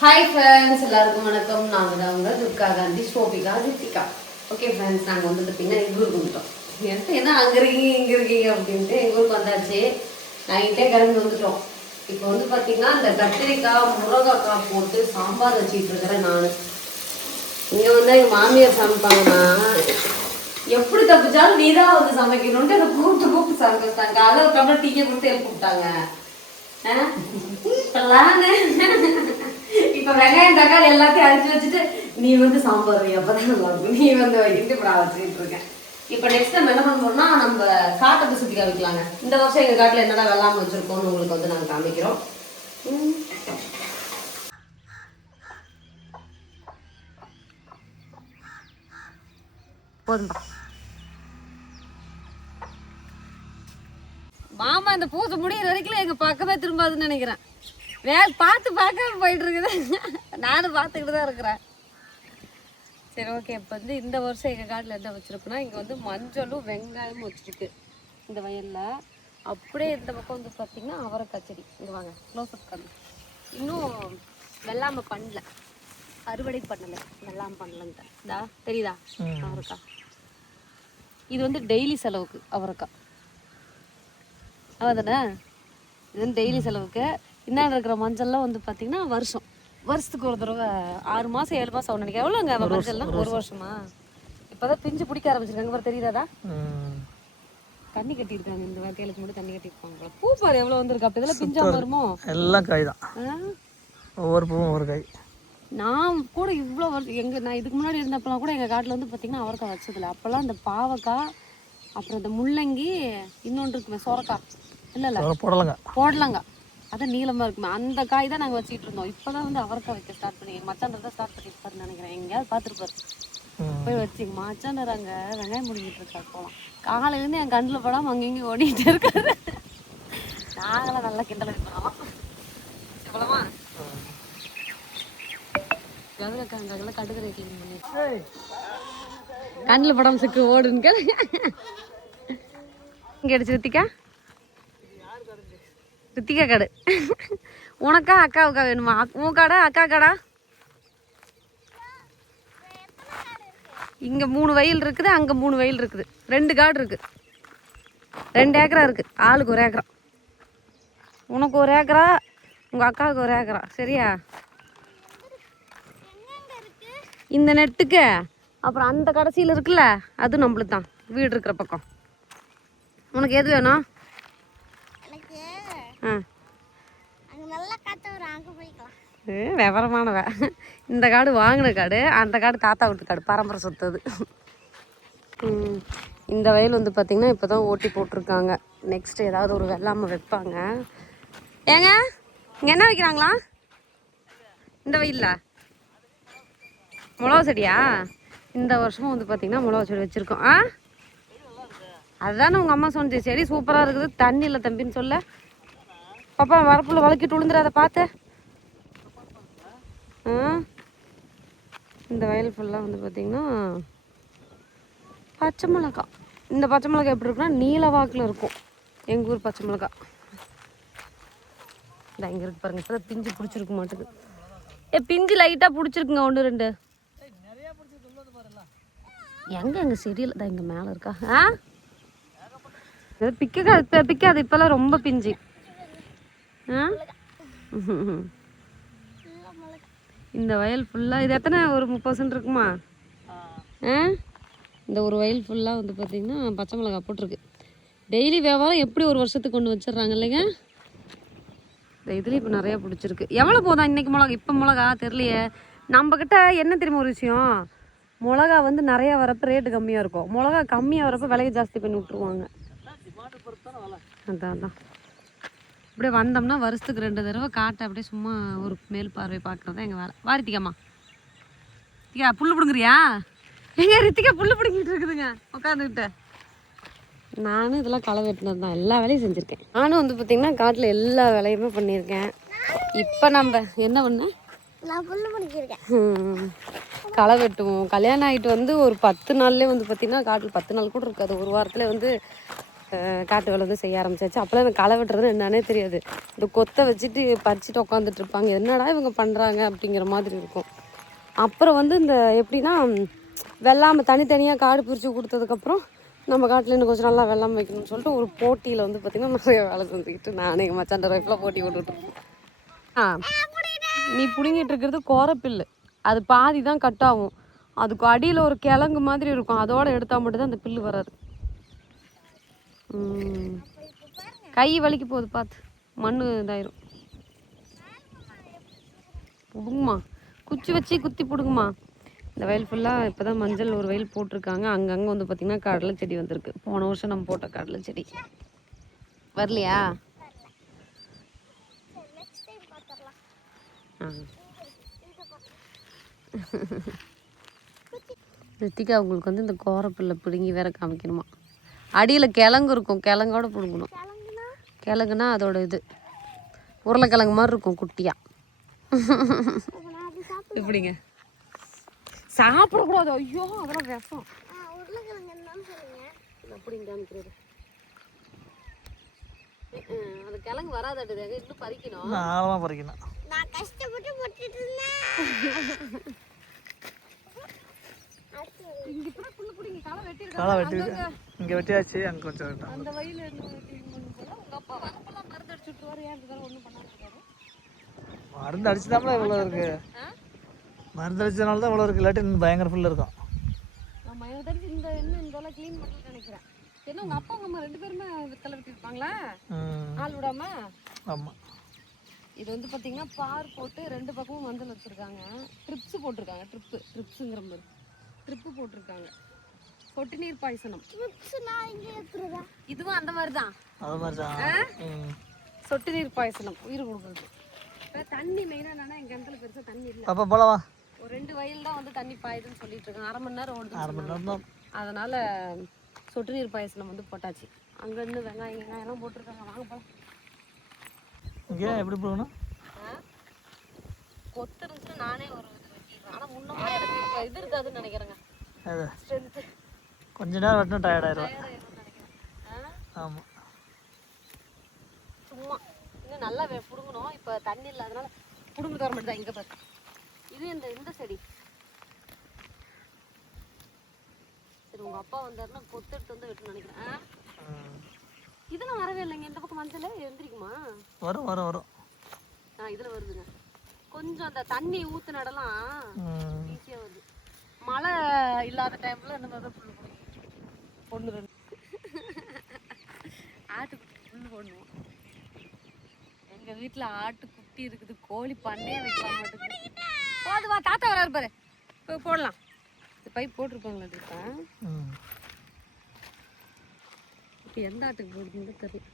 Hi friends, எல்லாருக்கும் வணக்கம். நாங்கள் தான் அவங்க துர்கா காந்தி, ஸ்ரோபிகா, ரித்திகா. ஓகே ஃப்ரெண்ட்ஸ், நாங்கள் வந்து பார்த்தீங்கன்னா எங்கள் ஊருக்கு வந்துட்டோம். என்ன அங்கே இருக்கீங்க இங்கே இருக்கீங்க அப்படின்ட்டு எங்கள் ஊருக்கு வந்தாச்சு. நைட்டே கிளம்பி வந்துட்டோம். இப்போ வந்து பார்த்தீங்கன்னா இந்த கத்திரிக்காய் முருங்கைக்காய் போட்டு சாம்பார் வச்சுட்டு இருக்கிறேன் நான். இங்கே வந்து எங்கள் மாமியார் சமைப்பாங்கன்னா எப்படி தப்பிச்சாலும் நீ தான் வந்து சமைக்கணும்ட்டு அதை கூப்பிட்டு சமைக்க வச்சாங்க. அதை ஒரு டம்ளர் டீயை கொடுத்து எழுப்பி விட்டாங்க. இப்ப வெங்காயம் தக்காளி எல்லாத்தையும் அடிச்சு வச்சுட்டு நீ வந்து சாம்பார் அப்பதான் நல்லா இருக்கும், நீ வந்து வைக்கிட்டு இப்ப நான் வச்சுக்கிட்டு இருக்கேன். இப்ப நெக்ஸ்ட் டைம் என்ன பண்ணுறோம்னா, நம்ம காட்டத்தை சுத்தி காமிக்கலாங்க. இந்த வருஷம் எங்க காட்டுல என்னடா வெள்ளாம வச்சிருக்கோம்னு உங்களுக்கு வந்து நாங்க காமிக்கிறோம். போதும்பா மாமா, இந்த பூஜை முடியிற வரைக்கும் எங்க பக்கமே திரும்பாதுன்னு நினைக்கிறேன். பார்க்காம போயிட்டு இருக்குது. நானும் பார்த்துக்கிட்டு தான் இருக்கிறேன். சரி, ஓகே. இப்போ வந்து இந்த வருஷம் எங்கள் காட்டில் என்ன வச்சுருக்குன்னா, இங்கே வந்து மஞ்சளும் வெங்காயமும் வச்சுருக்கு இந்த வயலில். அப்படியே இந்த பக்கம் வந்து பார்த்திங்கன்னா அவரைக்காய் செடி. இங்கே வாங்க, க்ளோஸ்அப் பண்ணு. இன்னும் வெள்ளாமை பண்ணல, அறுவடை பண்ணலை, வெள்ளாமை பண்ணலன்ட்டு. இதா தெரியுதா அவரைக்காய்? இது வந்து டெய்லி செலவுக்கு அவரைக்காய். அவதானே? இது வந்து டெய்லி செலவுக்கு. இன்னாடி இருக்கிற மஞ்சள்லாம் வந்து பார்த்தீங்கன்னா வருஷத்துக்கு ஒரு தடவை 6 மாதம் 7 மாதம் ஆகும் நினைக்கிறேன். எவ்வளோங்க மஞ்சள்லாம்? 1 வருஷமா? இப்போதான் பிஞ்சு பிடிக்க ஆரம்பிச்சிருக்காங்க பாரு, தெரியுதாடா? தண்ணி கட்டியிருக்காங்க, இந்த வாக்கையிலுக்கு மட்டும் தண்ணி கட்டியிருப்பாங்க. பூ பாரு எவ்வளோ வந்திருக்கு. அப்படி இதெல்லாம் பிஞ்சாம வருமோ? எல்லாம் காய் தான், ஒவ்வொரு பூவும் ஒரு காய். நான் கூட இவ்வளோ வருஷம் நான் இதுக்கு முன்னாடி இருந்தப்பெல்லாம் கூட எங்கள் காட்டில் வந்து பார்த்தீங்கன்னா அவரைக்காய் வச்சதில்லை. அப்போல்லாம் இந்த பாவக்காய், அப்புறம் இந்த முள்ளங்கி, இன்னொன்று இருக்குமே சோரக்காய், இல்லை போடலங்க, அதான் நீளமாக இருக்குமே, அந்த காய் தான் நாங்கள் வச்சுக்கிட்டு இருந்தோம். இப்போ தான் வந்து அவரைக்காய் வைக்க ஸ்டார்ட் பண்ணி எங்கள் மச்சாண்டர் தான் ஸ்டார்ட் பண்ணியிருப்பாருன்னு நினைக்கிறேன். எங்கேயாவது பார்த்துருப்பாரு, போய் வச்சு எங்கள் மச்சாண்டர் அங்கே வெங்காயம் முடிக்கிட்டு இருக்காரு. போகலாம் காலையிலேருந்து என் கண்ணில் படாமல் அங்கேயும் ஓடிக்கிட்டே இருக்காரு. நாங்களாம் நல்லா கிண்டல் வைக்கிறோம். எவ்வளோமா கதுரக்காங்கெல்லாம் கடுகு கிளீன் பண்ணி கண்ணில் படாமல் சிக்கு ஓடுன்னு இங்கே அடிச்சு ரித்திகா கடை. உனக்கா அக்காவுக்கா வேணுமா? உன் கடை அக்கா கடா? இங்கே 3 வயல் இருக்குது, அங்கே 3 வயல் இருக்குது. 2 காடு இருக்குது, 2 ஏக்கரா இருக்குது. ஆளுக்கு 1 ஏக்கரா. உனக்கு 1 ஏக்கரா, உங்கள் அக்காவுக்கு 1 ஏக்கரா. சரியா? இந்த நெட்டுக்கு அப்புறம் அந்த கடைசியில் இருக்குல்ல, அது நம்மளுக்கு தான், வீடு இருக்கிற பக்கம். உனக்கு எது வேணும்? விவரமானவ. இந்த காடு வாங்கின காடு, அந்த காடு தாத்தா வீட்டு காடு, பரம்பரை சொத்தது. இந்த வயல் வந்து பார்த்திங்கன்னா இப்போ தான் ஓட்டி போட்டிருக்காங்க. நெக்ஸ்ட் ஏதாவது ஒரு வெள்ளாமை வைப்பாங்க. ஏங்க இங்கே என்ன வைக்கிறாங்களா இந்த வயலில்? மிளகா செடியா? இந்த வருஷமும் வந்து பார்த்திங்கன்னா மிளகா செடி வச்சுருக்கோம். அதுதானே உங்கள் அம்மா சொன்னிச்சு, செடி சூப்பராக இருக்குது, தண்ணி இல்லை தம்பின்னு சொல்ல. பாப்பா வரப்புள்ள வளர்க்கிட்டு விழுந்துடாத பார்த்து. இந்த வயல் ஃபுல்லாக வந்து பார்த்திங்கன்னா பச்சை மிளகா. இந்த பச்சை மிளகா எப்படி இருக்குன்னா நீல வாக்கில் இருக்கும் எங்கள் ஊர் பச்சை மிளகா. இந்த இங்கே இருக்கு பாருங்க, இப்போ பிஞ்சு பிடிச்சிருக்க மாட்டுது. பிஞ்சு லைட்டாக பிடிச்சிருக்குங்க, 1 2 எங்கே செடியில் தான் இங்கே மேலே இருக்கா. பிக்காது இப்போல்லாம் ரொம்ப பிஞ்சு. இந்த வயல் ஃபுல்லாக இது எத்தனை, ஒரு 30% இருக்குமா? இந்த ஒரு வயல் ஃபுல்லாக வந்து பார்த்திங்கன்னா பச்சை மிளகா போட்டிருக்கு. டெய்லி வியாபாரம் எப்படி 1 வருஷத்துக்கு கொண்டு வச்சிடுறாங்க இல்லைங்க. இந்த இதுலேயும் இப்போ நிறையா பிடிச்சிருக்கு. எவ்வளோ போதான் இன்றைக்கி மிளகா? இப்போ மிளகா தெரியலையே. நம்மக்கிட்ட என்ன தெரியுமா ஒரு விஷயம், மிளகா வந்து நிறையா வரப்போ ரேட்டு கம்மியாக இருக்கும், மிளகா கம்மியாக வரப்போ விலையை ஜாஸ்தி பண்ணி விட்ருவாங்க. அதான் அப்படியே வந்தோம்னா வருஷத்துக்கு 2 தடவை காட்டை அப்படியே சும்மா ஒரு மேல் பார்வை பார்க்குறது தான் எங்கள் வேலை. வாரித்திக்காம்மா, ரித்திகா புல் பிடுங்குறியா? எங்க ரித்திகா புல் பிடுங்கிட்டு இருக்குதுங்க உட்காந்துக்கிட்ட. நானும் இதெல்லாம் களை வெட்டினது தான், எல்லா வேலையும் செஞ்சுருக்கேன். நானும் வந்து பார்த்திங்கன்னா காட்டில் எல்லா வேலையுமே பண்ணியிருக்கேன். இப்போ நம்ம என்ன பண்ணேன், களை வெட்டுவோம். கல்யாணம் ஆகிட்டு வந்து ஒரு 10 நாள்லேயே வந்து பார்த்திங்கன்னா காட்டில் 10 நாள் கூட இருக்காது, ஒரு வாரத்தில் வந்து காட்டு வேலை வந்து செய்ய ஆரம்பிச்சாச்சு. அப்போல்லாம் எனக்கு களை வெட்டுறது என்னன்னே தெரியாது. இந்த கொத்தை வச்சுட்டு பறிச்சுட்டு உட்காந்துட்டு இருப்பாங்க. என்னடா இவங்க பண்ணுறாங்க அப்படிங்கிற மாதிரி இருக்கும். அப்புறம் வந்து இந்த எப்படின்னா வெள்ளாமை தனித்தனியாக காடு பிரித்து கொடுத்ததுக்கப்புறம் நம்ம காட்டில் இன்னும் கொஞ்சம் நல்லா வெள்ளாமை வைக்கணும்னு சொல்லிட்டு ஒரு போட்டியில் வந்து பார்த்திங்கன்னா நிறைய வேலை செஞ்சுக்கிட்டு நானே எங்கள் மச்சாண்ட ஒய்ஃப்லாம் போட்டி போட்டுட்ருக்கோம். நீ பிடுங்கிட்டு இருக்கிறது கோரப்பில்லு, அது பாதி தான் கட் ஆகும். அதுக்கு அடியில் ஒரு கிழங்கு மாதிரி இருக்கும், அதோடு எடுத்தால் மட்டும்தான் அந்த பில்லு வராது. கை வலிக்கு போகுது பார்த்து, மண் இதாயிரும். பிடுங்குமா, குச்சி வச்சு குத்தி பிடுங்குமா. இந்த வயல் ஃபுல்லாக இப்போ தான் மஞ்சள் ஒரு வயல் போட்டிருக்காங்க. அங்கங்கே வந்து பார்த்திங்கன்னா கடலை செடி வந்திருக்கு. போன வருஷம் நம்ம போட்ட கடலை செடி வரலையா? ரித்திகா உங்களுக்கு வந்து இந்த கோரப்பில்லை பிடுங்கி வேற காமிக்கணுமா. அடியில் கிழங்கு இருக்கும், கிழங்கோட பிடுங்கணும். கிழங்குனா அதோட இது உருளைக்கிழங்கு மாதிரி இருக்கும் குட்டியாக. எப்படிங்க சாப்பிடக்கூடாது? ஐயோ அதெல்லாம் விஷம். அப்படிங்க காமிக்கிறது அது கிழங்கு வராதாட்டுது. இன்னும் பறிக்கணும், ஆழமாக பறிக்கணும். நான் கஷ்டப்பட்டு போட்டுட்டு இருந்தேன். களை வெட்டி இங்கே வெட்டியாச்சு. அங்கே கொஞ்சம் அந்த வயலில் உங்கள் அப்பா வரப்பெல்லாம் மருந்து அடிச்சு விட்டுருவாரு. ஏன் இதெல்லாம் ஒன்றும் பண்ணாமல் மருந்து அடிச்சுதாம்ல இவ்வளோ இருக்கு. மருந்து அடிச்சதுனால தான் இவ்வளோ இருக்கு. இல்லாட்டி இன்னும் பயங்கர ஃபுல்லாக இருக்கும். நம்ம எனக்கு தெரிஞ்சு இந்த இன்னும் இதெல்லாம் க்ளீன் பண்ணலன்னு நினைக்கிறேன். ஏன்னா உங்கள் அப்பா உங்கள் அம்மா 2 பேருமே வித்தலை வெட்டியிருப்பாங்களா ஆள் விடாம? ஆமாம். இது வந்து பார்த்தீங்கன்னா பார் போட்டு 2 பக்கமும் மஞ்சள் வச்சுருக்காங்க. ட்ரிப்ஸு போட்டிருக்காங்க. ட்ரிப்ஸுங்கிற மாதிரி ட்ரிப்பு போட்டிருக்காங்க. சொட்டு நீர் பாய்சனம். இதுவும் அந்த மாதிரி தான். சொட்டு நீர் பாய்சனம் உயிர் கொடுக்குறது. இப்போ தண்ணி மெயினாக என்னன்னா எங்கள் கிணத்துல பெருசாக தண்ணி இல்லை. அப்போ போலவா ஒரு 2 வயல் தான் வந்து தண்ணி பாயுதுன்னு சொல்லிட்டு இருக்கோம். 1/2 மணி நேரம் ஓடுது. 1/2 மணி நேரம் தான். அதனால் சொட்டு நீர் பாயசனம் வந்து போட்டாச்சு. அங்கேருந்து வெங்காயம் போட்டிருக்காங்க. வாங்க போகலாம். இங்கே எப்படி போகணும்? கொத்து இருந்துச்சுன்னா நானே ஒரு இது வெட்டிடுறேன். ஆனால் முன்னமாக எனக்கு இப்போ இது இருக்காதுன்னு நினைக்கிறேங்க. ஸ்ட்ரென்த்து கொஞ்ச நேரம் வெட்டினா டயர்டாயிரும் நினைக்கிறேன். ஆமாம். சும்மா இன்னும் நல்லா பிடுங்கணும். இப்போ தண்ணி இல்லை, அதனால பிடுங்கிட்டு வர மட்டும் தான். இங்கே பார்த்து இது இந்த செடி. சரி உங்கள் அப்பா வந்தாருன்னா கொத்து எடுத்து வந்து வெட்டுன்னு நினைக்கிறேன். இதெல்லாம் வரவே இல்லைங்க. இந்த பக்கம் மஞ்சள் எழுந்திரிக்குமா? வரும் வரும் வரும். இதில் வருதுங்க. கொஞ்சம் அந்த தண்ணி ஊற்று நடலாம் ஈஸியாக வருது. மழை இல்லாத டைமில் இந்த மாதிரி தான் புல் பொண்ணு 2 ஆட்டுக்குட்டி புல் போடணும். எங்கள் வீட்டில் ஆட்டுக்குட்டி இருக்குது. கோழி பண்ணையே வைக்கலாம் மாட்டேங்குது. போதுவா தாத்தா வராரு பாரு. இப்போ போடலாம். இந்த பைப் போட்டிருப்பாங்களா இப்போ? இப்போ எந்த ஆட்டுக்கு போடுதுன்னு தெரியல.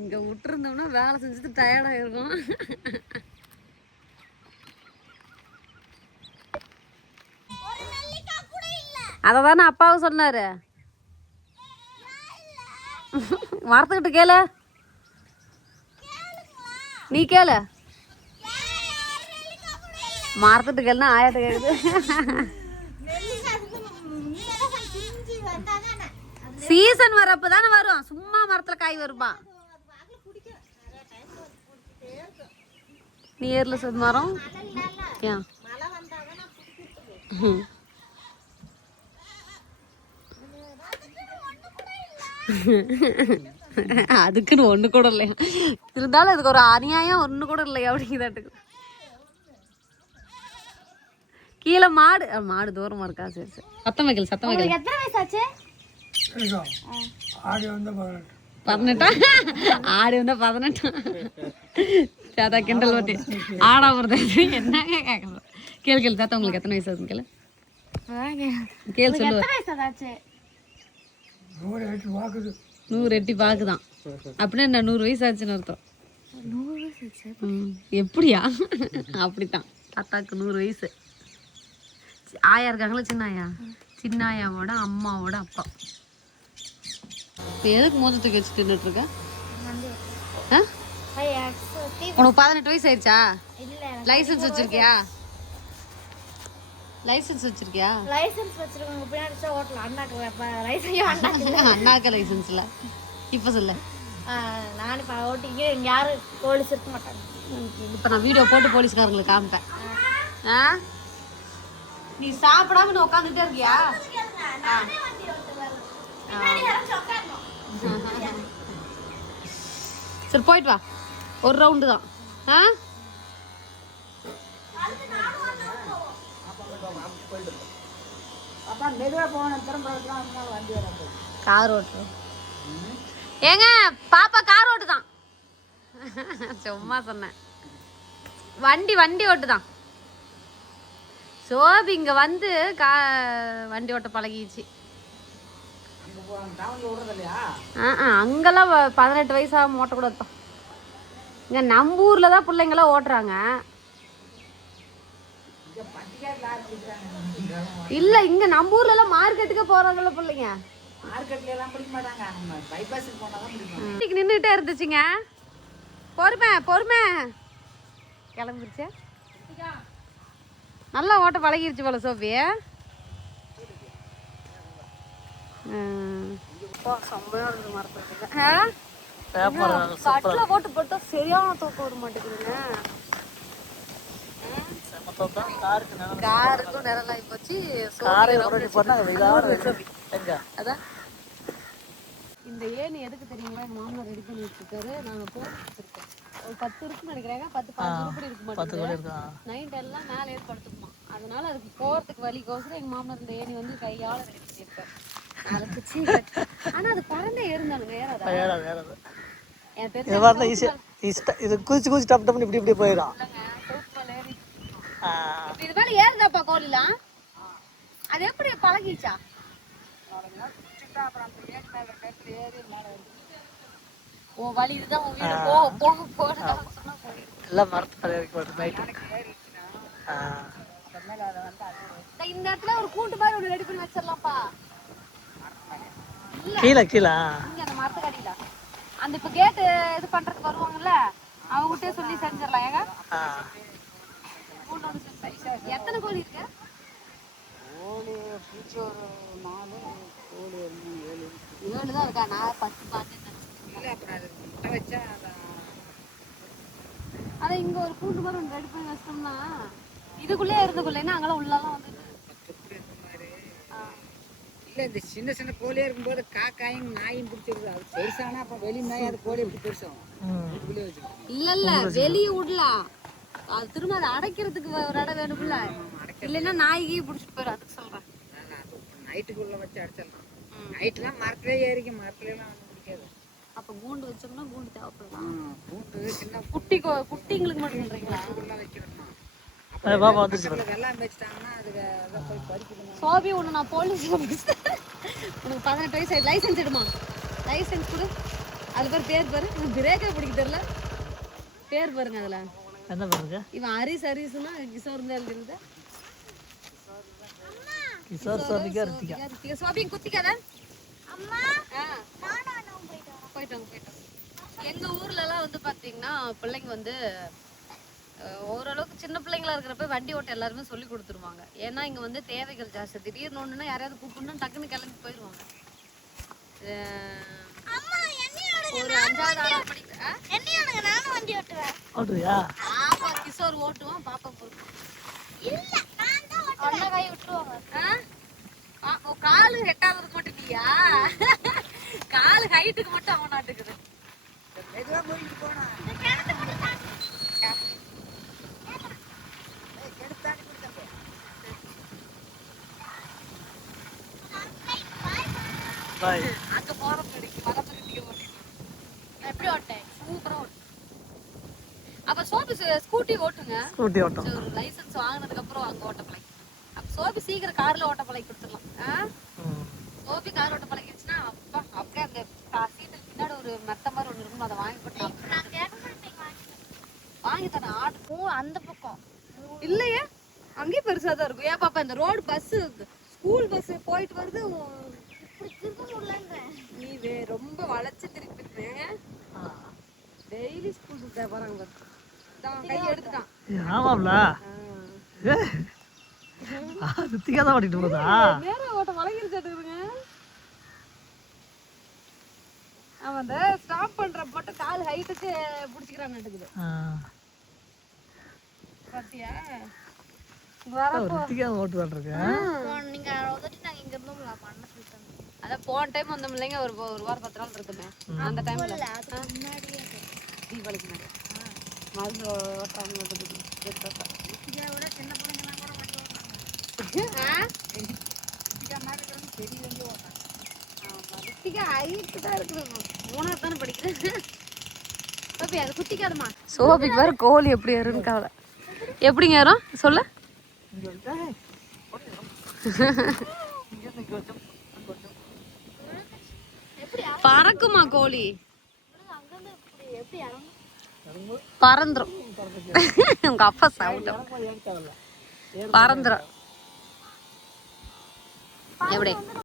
இங்கே விட்டுருந்தோம்னா வேலை செஞ்சுட்டு டயர்டாக இருக்கும். அதை தானே அப்பாவும் சொன்னார். மரத்துக்கிட்ட கேளு, நீ கேளு. மரத்துட்டு கேளுனா ஆயாட்ட கேக்குது. சீசன் வரப்ப தானே வரும். சும்மா மரத்துல காய் வருமா? நீ ஏர்ல சொந்த மரம் ஏன் அதுக்குன்னு ஒண்ணு கூட இல்லையா? இருந்தாலும் அதுக்கு ஒரு அநியாயம் ஒண்ணு கூட இல்லையா அப்படிங்கிறதுக்கு. கீழே மாடு தூரமா இருக்கா? சரி சரி. சத்தம் வைக்கல சத்தம் வைக்கல. எத்தனை வயசாச்சு? 18. ஆடு வந்தா 18. தாத்தா கிண்டல் ஓட்டி ஆடா வருது. என்னங்க கேட்கல. கேளு தாத்தா உங்களுக்கு எத்தனை வயசு ஆகுதுன்னு கேளு. கேளு சொல்லு. 100 எட்டி பாக்குதான். அப்படின்னா என்ன 100 வயசு ஆச்சுன்னு அர்த்தம். 100 வயசு எப்படியா? அப்படித்தான் தாத்தாக்கு 100 வயசு. ஆயா இருக்காங்களா? சின்ன ஆயாவோட அம்மாவோட அப்பா. இப்போ எதுக்கு மோதத்துக்கு வச்சு தின்னுட்டு இருக்க? உனக்கு 18 வயசு ஆயிடுச்சா? லைசன்ஸ் வச்சிருக்கியா? லைசன்ஸ் வச்சிருக்கியா? லைசன்ஸ் வச்சிருக்கவங்க பின்னாடி தான் ஓட்டலாம். அண்ணாக்கு லைசன்ஸ் அண்ணாக்க லைசன்ஸ் இல்லை இப்போ சொல்லு. நான் இப்போ ஓட்டிங்க இங்கே யாரும் போலீஸ் இருக்க மாட்டாங்க. இப்போ நான் வீடியோ போட்டு போலீஸ்காரங்களுக்கு காமிப்பேன். ஆ நீ சாப்பிடாம நீ உட்காந்துட்டே இருக்கியா? சரி போயிட்டு வா, ஒரு ரவுண்டு தான். ஆ கார் ஓட்டுறோம். ஏங்க பாப்பா கார் ஓட்டுதான். சும்மா சொன்னேன். வண்டி ஓட்டுதான். சோபி இங்க வந்து வண்டி ஓட்ட பழகிச்சு. அங்கெல்லாம் 18 வயசாக ஓட்டக்கூடாதுப்பா. இங்க நம்ம ஊர்ல தான் பிள்ளைங்களாம் ஓட்டுறாங்க. இல்ல இங்க நம்ம ஊர்ல எல்லாம் மார்க்கெட்டுக்கே போறாங்கல்ல பிள்ளைங்க. நின்றுட்டே இருந்துச்சுங்க. பொறுமை கிளம்பிருச்சு. நல்லா ஓட்ட பழகிருச்சு போல சோபி. கட்டில போட்டு போட்டா சரியான தூக்கம் வர மாட்டேங்குதுங்க. காருக்கும் நிரலாகி போச்சு. அதான் இந்த ஏணி எதுக்கு தெரியுங்களா? எங்க மாமனார் ரெடி பண்ணி வச்சிருக்காரு. நாங்க போட்டு வச்சிருக்கோம். ஒரு 10 இருக்குன்னு நினைக்கிறாங்க. 10-15 உருப்படி இருக்க மாட்டேங்குது. நைட் எல்லாம் மேலே ஏறி படுத்துக்குமா. அதனால அதுக்கு போறதுக்கு வலிக்கோசரம் எங்க மாமனார் இந்த ஏணி வந்து கையால ரெடி பண்ணியிருக்காரு. அதை பிடிச்சி ஆனா அது பறந்த ஏறுந்தானுங்க. ஏறாது. என் பேர் இது குதிச்சு டப் டப்னு இப்படி போயிடும். இது மேல ஏறுதாப்பா கோழிலாம். அது எப்படி பழகிச்சா? ஓ வலி இதுதான் உன் வீடு. போக எல்லாம் மரத்து நைட். இந்த இடத்துல ஒரு கூண்டு மாதிரி ஒன்று ரெடி பண்ணி வச்சிடலாம்ப்பா. கீழே இங்க அந்த மரத்துக்கு அடியில அந்த இப்ப கேட்டு இது பண்றதுக்கு வருவாங்கல்ல, அவங்ககிட்டே சொல்லி செஞ்சிடலாம். ஏங்க எத்தனை கோழி இருக்கு? ஏழு தான் இருக்கா? நான் 10 பார்த்தேன். அதான் இங்க ஒரு கூண்டு மாதிரி ஒன்று ரெடி பண்ணி வச்சிட்டோம்னா இதுக்குள்ளே இருந்துக்குள்ளேன்னா அங்கெல்லாம் உள்ளலாம் வந்து இல்லை. இந்த சின்ன கோழியாக இருக்கும்போது காக்காயும் நாயும் பிடிச்சிருது. அது பெருசானா அப்போ வெளி நாய் அது கோழி எப்படி பெருசாகும்? இதுக்குள்ளே வச்சுருக்கோம். இல்ல வெளியே விடலாம். அது திரும்ப அதை அடைக்கிறதுக்கு ஒரு இடம் வேணும்ல. இல்லைன்னா நாய்க்கு பிடிச்சிட்டு போயிடும். அதுக்கு சொல்றேன். நைட்டுக்குள்ள வச்சு அடைச்சிடலாம். நைட்டுலாம் மரத்துலேயே ஏறிக்கும். மரத்துலாம் வந்து பிடிக்காது. அப்போ கூண்டு வச்சோம்னா கூண்டு தேவைப்படலாம். கூண்டு சின்ன குட்டிங்களுக்கு மட்டும் பண்றீங்களா? வைக்கணுமா? வெள்ளாமை வச்சுட்டாங்கன்னா அது போய் பறிக்கணும். சோபி ஒன்று நான் போலீஸ் உனக்கு 18 வயசு லைசன்ஸ் எடுமா. லைசன்ஸ் கொடு. அது பேர் பாரு. பிரேக்கே பிடிக்க தெரியல. பேர் பாருங்க. அதுல என்ன பாருங்க. இவன் ஹரிஸ்னா கிஷோர் தான் எழுதிருது. சோபி குத்திக்காத. போயிட்டோம். எங்க ஊர்ல எல்லாம் வந்து பாத்தீங்கன்னா பிள்ளைங்க வந்து ஓரளவுக்கு சின்ன பிள்ளைங்களா இருக்கிறப்ப வண்டி ஓட்ட எல்லாருமே சொல்லி கொடுத்துருவாங்க. ஏன்னா இங்க வந்து தேவைகள் ஜாஸ்தி. திடீர்னு ஒண்ணுன்னா யாரையாவது கூப்பிடணும் டக்குன்னு கிளம்பி போயிடுவாங்க. ஒரு 5வது ஆளா பாப்பா கிஷோர் ஓட்டுவான். பாப்பா பொறுப்பு. கை விட்டுருவாங்க. காலு எட்டாவதுக்கு மட்டும் நீயா? காலு ஹைட்டுக்கு மட்டும் அவன் நாட்டுக்குது. அங்க போற எப்படி ஓட்டேன்? சூப்பரா ஓட்டு. அப்ப சோபி ஸ்கூட்டி ஓட்டுங்க. ஒரு லைசன்ஸ் வாங்கினதுக்கு அப்புறம் அங்க ஓட்ட பழகி. அப்ப சோபி சீக்கிரம் கார்ல ஓட்ட பழகி கொடுத்துடலாம். சோபி கார் ஓட்ட பழகிடுச்சுன்னா அப்பா அப்படியே அந்த சீட்டுக்கு பின்னாடி ஒரு மெத்த மாதிரி ஒண்ணு இருக்கும். அதை வாங்கி போட்டு வாங்கி தரேன். ஆட்டும் அந்த பக்கம் இல்லையே, அங்கேயும் பெருசா தான் இருக்கும். ஏன் பாப்பா இந்த ரோடு பஸ் ஸ்கூல் பஸ் போயிட்டு வருது. நீ ரொம்ப வளைச்சு திருப்பி டெய்லி ஸ்கூல் பஸ் போறாங்க. கை எடுத்துட்டான். ஆமாம்ல. ரித்திகா தான் ஓட்டிட்டு போதா? நேரம் ஓட்ட வளைகிருச்சுட்டுருங்க. அவன் அந்த ஸ்டாப் பண்ற மட்டும் கால் ஹைட்டுக்கு பிடிச்சிக்கிறான்னுட்டுக்குது. பாத்தியா ரித்திகா ஓட்டுதான் இருக்கு. நீங்க உதட்டி நாங்க இங்க இருந்தோம் பண்ண சொல்லிட்டாங்க. அதான் போன டைம் வந்தோம் இல்லைங்க, ஒரு வாரம் 10 நாள் இருக்குமே. அந்த டைம்ல முன்னாடியே தீபாவளிக்கு மேலே மருந்து ஓட்டுறாங்க. இதை விட சின்ன பிள்ளைங்கலாம் கூட வண்டி ஓட்டுறாங்க. பெரிய வண்டி ஓட்டுறாங்க. ரித்திகா ஹைட்டு தான் இருக்குது. 3ஆவது தானே படிக்கிறேன். சோபி அது குத்திக்காதம்மா. சோபிக்கு வேற கோழி எப்படி ஏறுன்னு கவலை. எப்படிங்க ஏறும் சொல்ல? பறக்குமா கோழி? பறந்துரும். உங்க அப்பா சாப்பிட்டோம் பறந்துரும். எப்படி